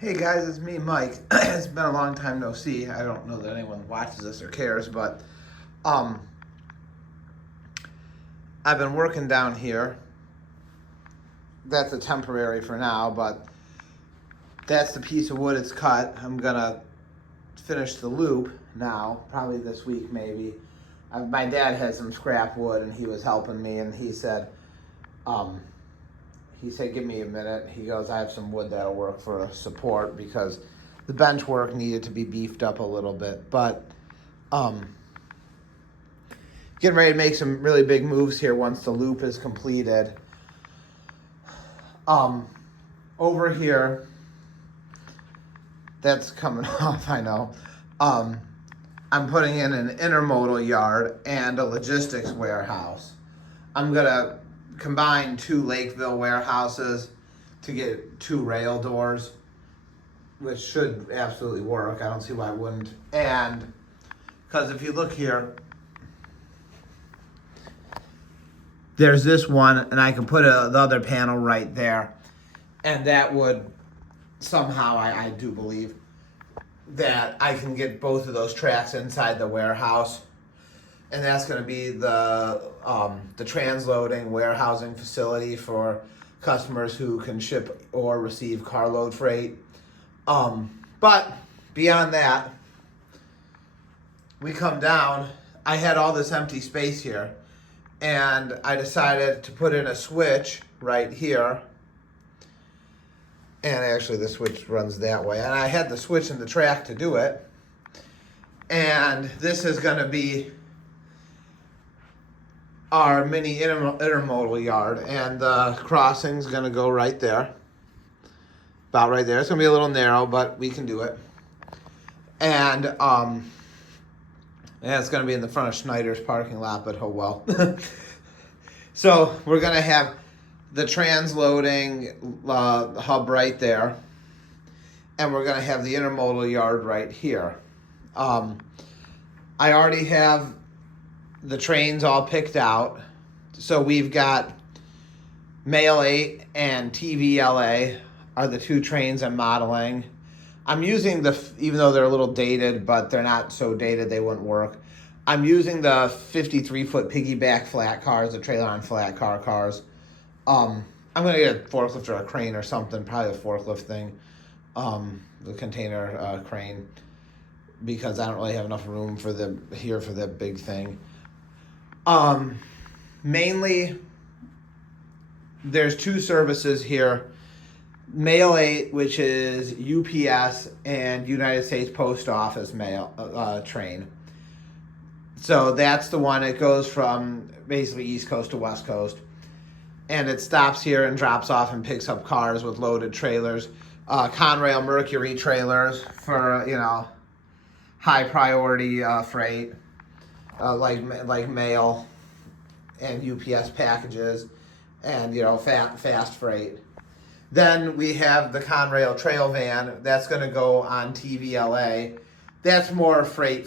Hey guys, it's me, Mike. It's been a long time no see. I don't know that anyone watches this or cares, but um, I've been working down here. That's a temporary for now, but that's the piece of wood it's cut. I'm gonna finish the loop now, probably this week maybe. My dad had some scrap wood and he was helping me, and um, he said, give me a minute. He goes, I have some wood that'll work for a support because the bench work needed to be beefed up a little bit. But um, getting ready to make some really big moves here once the loop is completed. Over here, that's coming off, I know. I'm putting in an intermodal yard and a logistics warehouse. I'm gonna combine two Lakeville warehouses to get two rail doors, which should absolutely work. I don't see why it wouldn't. And because if you look here, there's this one, and I can put the other panel right there, and that would somehow, I do believe, that I can get both of those tracks inside the warehouse, and that's going to be the transloading warehousing facility for customers who can ship or receive carload freight. But beyond that, we come down. I had all this empty space here, and I decided to put in a switch right here. And actually, the switch runs that way. And I had the switch in the track to do it. And this is going to be our mini intermodal yard. And the crossing's going to go right there. About right there. It's going to be a little narrow, but we can do it. And it's going to be in the front of Schneider's parking lot, but oh well. So we're going to have the transloading hub right there, and we're going to have the intermodal yard right here. I already have the trains all picked out, so we've got Mail 8 and TVLA are the two trains I'm modeling. I'm using even though they're a little dated, but they're not so dated they wouldn't work. I'm using the 53-foot piggyback flat cars, the trailer on flat cars. I'm going to get a forklift or a crane or something, probably a forklift thing, the container crane, because I don't really have enough room for that big thing. Mainly, there's two services here. Mail 8, which is UPS and United States Post Office mail train. So that's the one. It goes from basically East Coast to West Coast. And it stops here and drops off and picks up cars with loaded trailers. Conrail Mercury trailers for, high priority freight, like mail and UPS packages and, fast freight. Then we have the Conrail trail van. That's going to go on TVLA. That's more freight,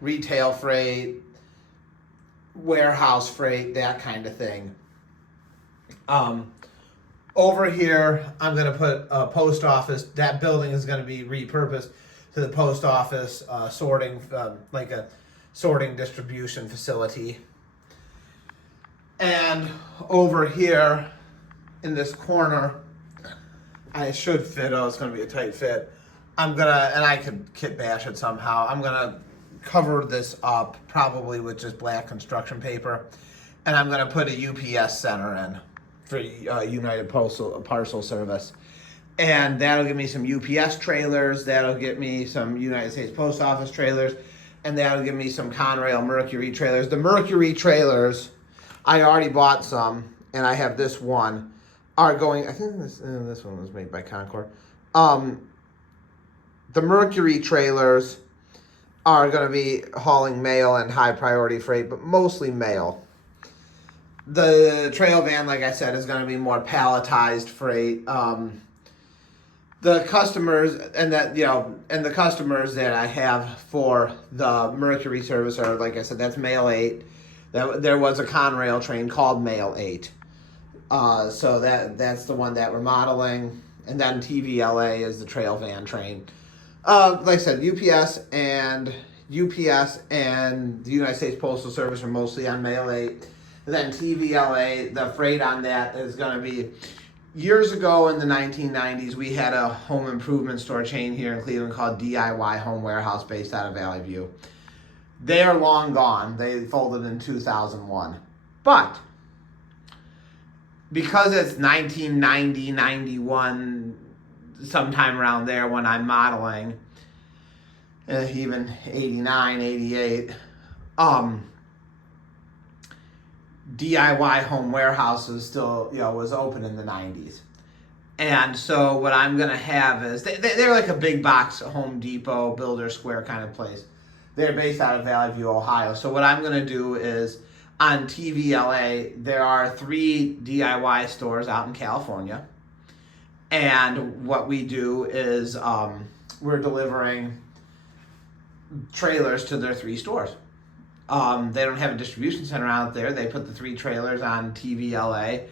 retail freight, warehouse freight, that kind of thing. Over here, I'm going to put a post office. That building is going to be repurposed to the post office like a sorting distribution facility. And over here in this corner, I should fit. Oh, it's going to be a tight fit. And I could kit bash it somehow. I'm going to cover this up probably with just black construction paper. And I'm going to put a UPS center in for United Parcel Service. And that'll give me some UPS trailers. That'll get me some United States Post Office trailers. And that'll give me some Conrail Mercury trailers. The Mercury trailers, I already bought some. And I have this one. Are going, I think this one was made by Concord. The Mercury trailers are going to be hauling mail and high priority freight, but mostly mail. The trail van, like I said, is going to be more palletized freight. The customers the customers that I have for the Mercury service are, like I said, that's Mail 8. There was a Conrail train called Mail 8. So that's the one that we're modeling, and then TVLA is the trail van train. Like I said, UPS and the United States Postal Service are mostly on Mail 8. And then TVLA, the freight on that is going to be, years ago in the 1990s, we had a home improvement store chain here in Cleveland called DIY Home Warehouse based out of Valley View. They are long gone. They folded in 2001. But because it's 1990, 91, sometime around there when I'm modeling, even 89, 88, DIY Home Warehouse was still, was open in the 90s. And so what I'm going to have is, they're like a big box Home Depot, Builder Square kind of place. They're based out of Valley View, Ohio. So what I'm going to do is, on TVLA, there are 3 DIY stores out in California. And what we do is we're delivering trailers to their 3 stores. They don't have a distribution center out there. They put the 3 trailers on TVLA,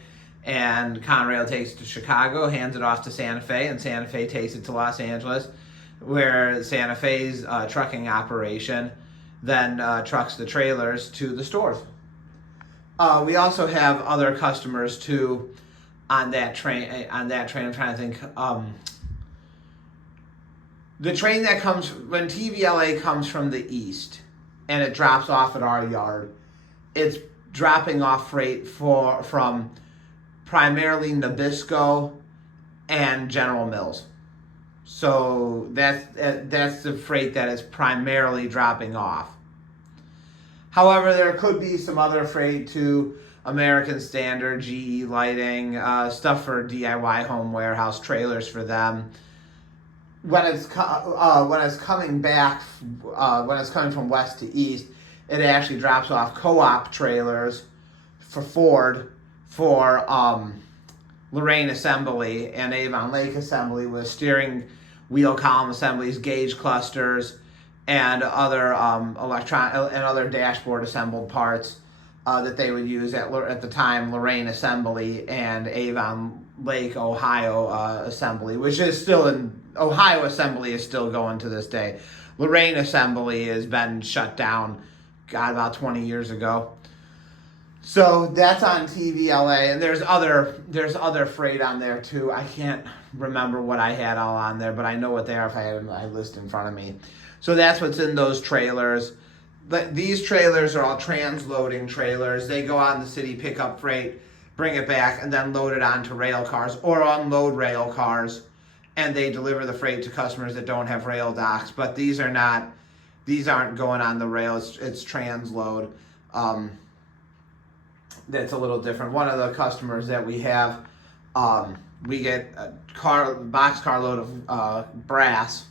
and Conrail takes it to Chicago, hands it off to Santa Fe, and Santa Fe takes it to Los Angeles, where Santa Fe's trucking operation then trucks the trailers to the stores. We also have other customers too on that train. I'm trying to think. The train that comes when TVLA comes from the east and it drops off at our yard, it's dropping off freight from primarily Nabisco and General Mills. So that's the freight that is primarily dropping off. However, there could be some other freight to American Standard, GE Lighting, stuff for DIY Home Warehouse, trailers for them. When it's coming back, when it's coming from west to east, it actually drops off co-op trailers for Ford, for Lorraine Assembly and Avon Lake Assembly with steering wheel column assemblies, gauge clusters, and other other dashboard assembled parts that they would use at the time Lorraine Assembly and Avon Lake, Ohio Assembly, which is still in Ohio Assembly is still going to this day. Lorraine Assembly has been shut down, about 20 years ago. So that's on TVLA, and there's other freight on there too. I can't remember what I had all on there, but I know what they are if I had my list in front of me. So that's what's in those trailers. But these trailers are all transloading trailers. They go out in the city, pick up freight, bring it back, and then load it onto rail cars or unload rail cars, and they deliver the freight to customers that don't have rail docks. But these aren't going on the rail. It's transload. That's a little different. One of the customers that we have, we get a boxcar load of brass,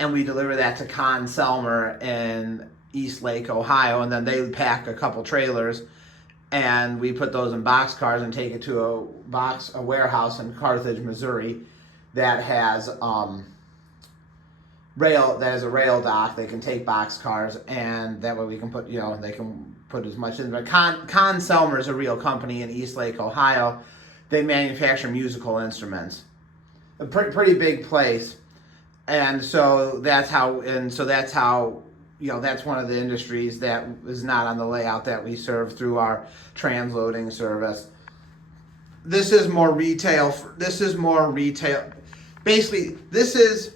and we deliver that to Con Selmer in East Lake, Ohio, and then they pack a couple trailers, and we put those in boxcars and take it to a warehouse in Carthage, Missouri, that has a rail dock. They can take boxcars, and that way we can put they can put as much in. But Con Selmer is a real company in East Lake, Ohio. They manufacture musical instruments. A pretty big place. And so that's how that's one of the industries that is not on the layout that we serve through our transloading service. This is more retail. Basically, this is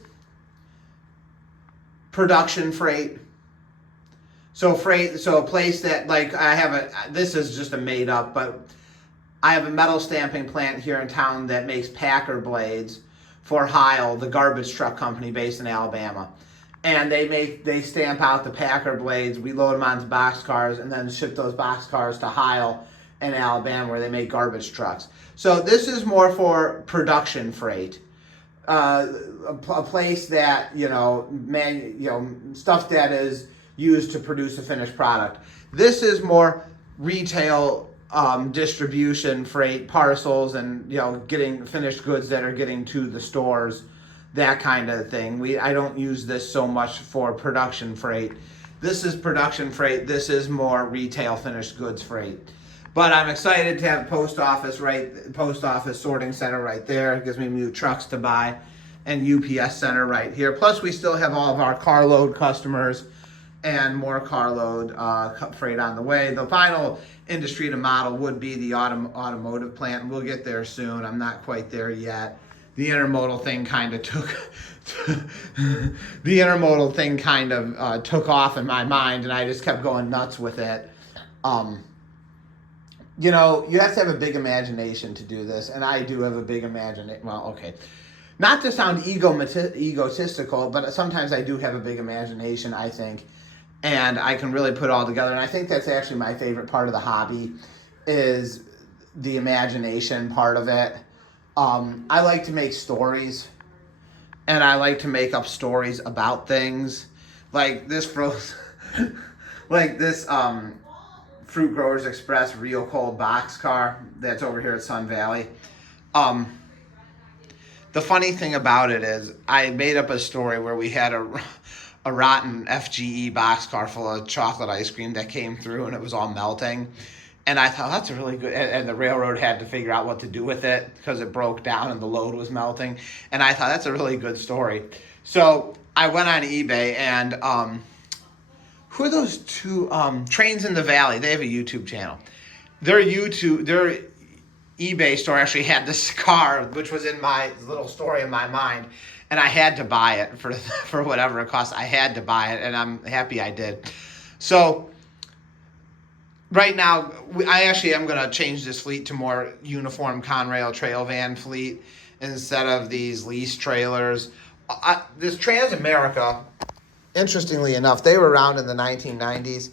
production freight. So a place that this is just a made up, but I have a metal stamping plant here in town that makes Packer blades for Heil, the garbage truck company based in Alabama. And they stamp out the Packer blades, we load them onto boxcars, and then ship those boxcars to Heil in Alabama where they make garbage trucks. So this is more for production freight. A place that, stuff that is used to produce a finished product. This is more retail distribution freight, parcels, and getting finished goods that are getting to the stores, that kind of thing. I don't use this so much for production freight. This is production freight. This is more retail finished goods freight. But I'm excited to have post office sorting center right there. It gives me new trucks to buy, and UPS center right here. Plus, we still have all of our carload customers and more carload freight on the way. The final industry to model would be the automotive plant. We'll get there soon. I'm not quite there yet. The intermodal thing kind of took took off in my mind, and I just kept going nuts with it. You know, you have to have a big imagination to do this, and I do have a big imagination. Well, okay. Not to sound egotistical, but sometimes I do have a big imagination, I think, and I can really put it all together. And I think that's actually my favorite part of the hobby is the imagination part of it. I like to make stories, and I like to make up stories about things, like this Fruit Growers Express real cold boxcar that's over here at Sun Valley. The funny thing about it is I made up a story where we had a rotten FGE boxcar full of chocolate ice cream that came through and it was all melting. And I thought, that's a really good, and the railroad had to figure out what to do with it because it broke down and the load was melting. And I thought, that's a really good story. So I went on eBay and, who are those two, Trains in the Valley? They have a YouTube channel. Their eBay store actually had this car, which was in my little story in my mind. And I had to buy it for whatever it cost. I had to buy it, and I'm happy I did. So right now, I actually am going to change this fleet to more uniform Conrail trail van fleet instead of these lease trailers. This Transamerica, interestingly enough, they were around in the 1990s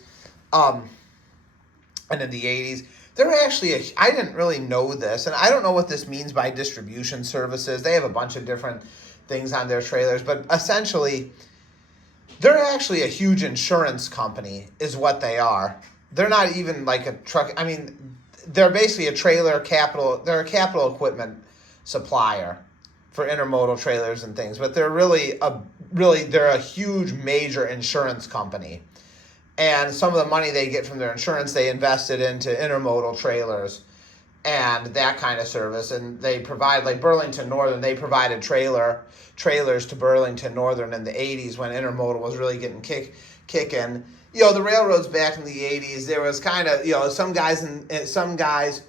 and in the 80s. They're actually, I didn't really know this, and I don't know what this means by distribution services. They have a bunch of different things on their trailers, but essentially, they're actually a huge insurance company is what they are. They're not even like a truck. I mean, they're basically a trailer capital. They're a capital equipment supplier for intermodal trailers and things, but they're they're a huge major insurance company. And some of the money they get from their insurance, they invested into intermodal trailers and that kind of service. And they provide, like Burlington Northern, they provided trailers to Burlington Northern in the 80s when intermodal was really getting kicking. You know, the railroads back in the 80s, there was kind of, you know, some guys,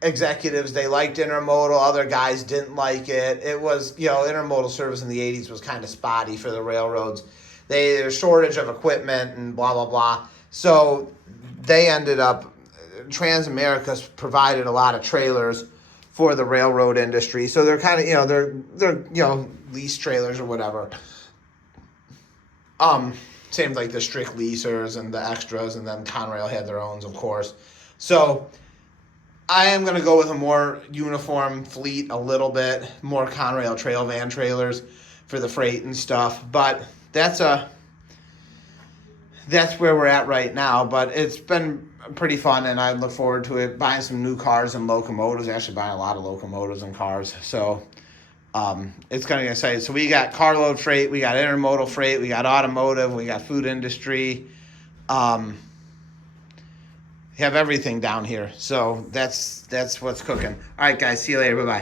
executives, they liked intermodal, other guys didn't like it. It was, you know, intermodal service in the 80s was kind of spotty for the railroads. There's shortage of equipment and blah, blah, blah. So they ended up, Transamerica's provided a lot of trailers for the railroad industry. So they're kind of, you know, they're you know, lease trailers or whatever. Same like the strict leasers and the extras, and then Conrail had their own, of course. So I am going to go with a more uniform fleet, a little bit more Conrail trail van trailers for the freight and stuff. But that's where we're at right now. But it's been pretty fun, and I look forward to it. Buying some new cars and locomotives. Actually, buying a lot of locomotives and cars. So it's going to get exciting. So we got carload freight, we got intermodal freight, we got automotive, we got food industry. We have everything down here. So that's what's cooking. All right, guys. See you later. Bye-bye.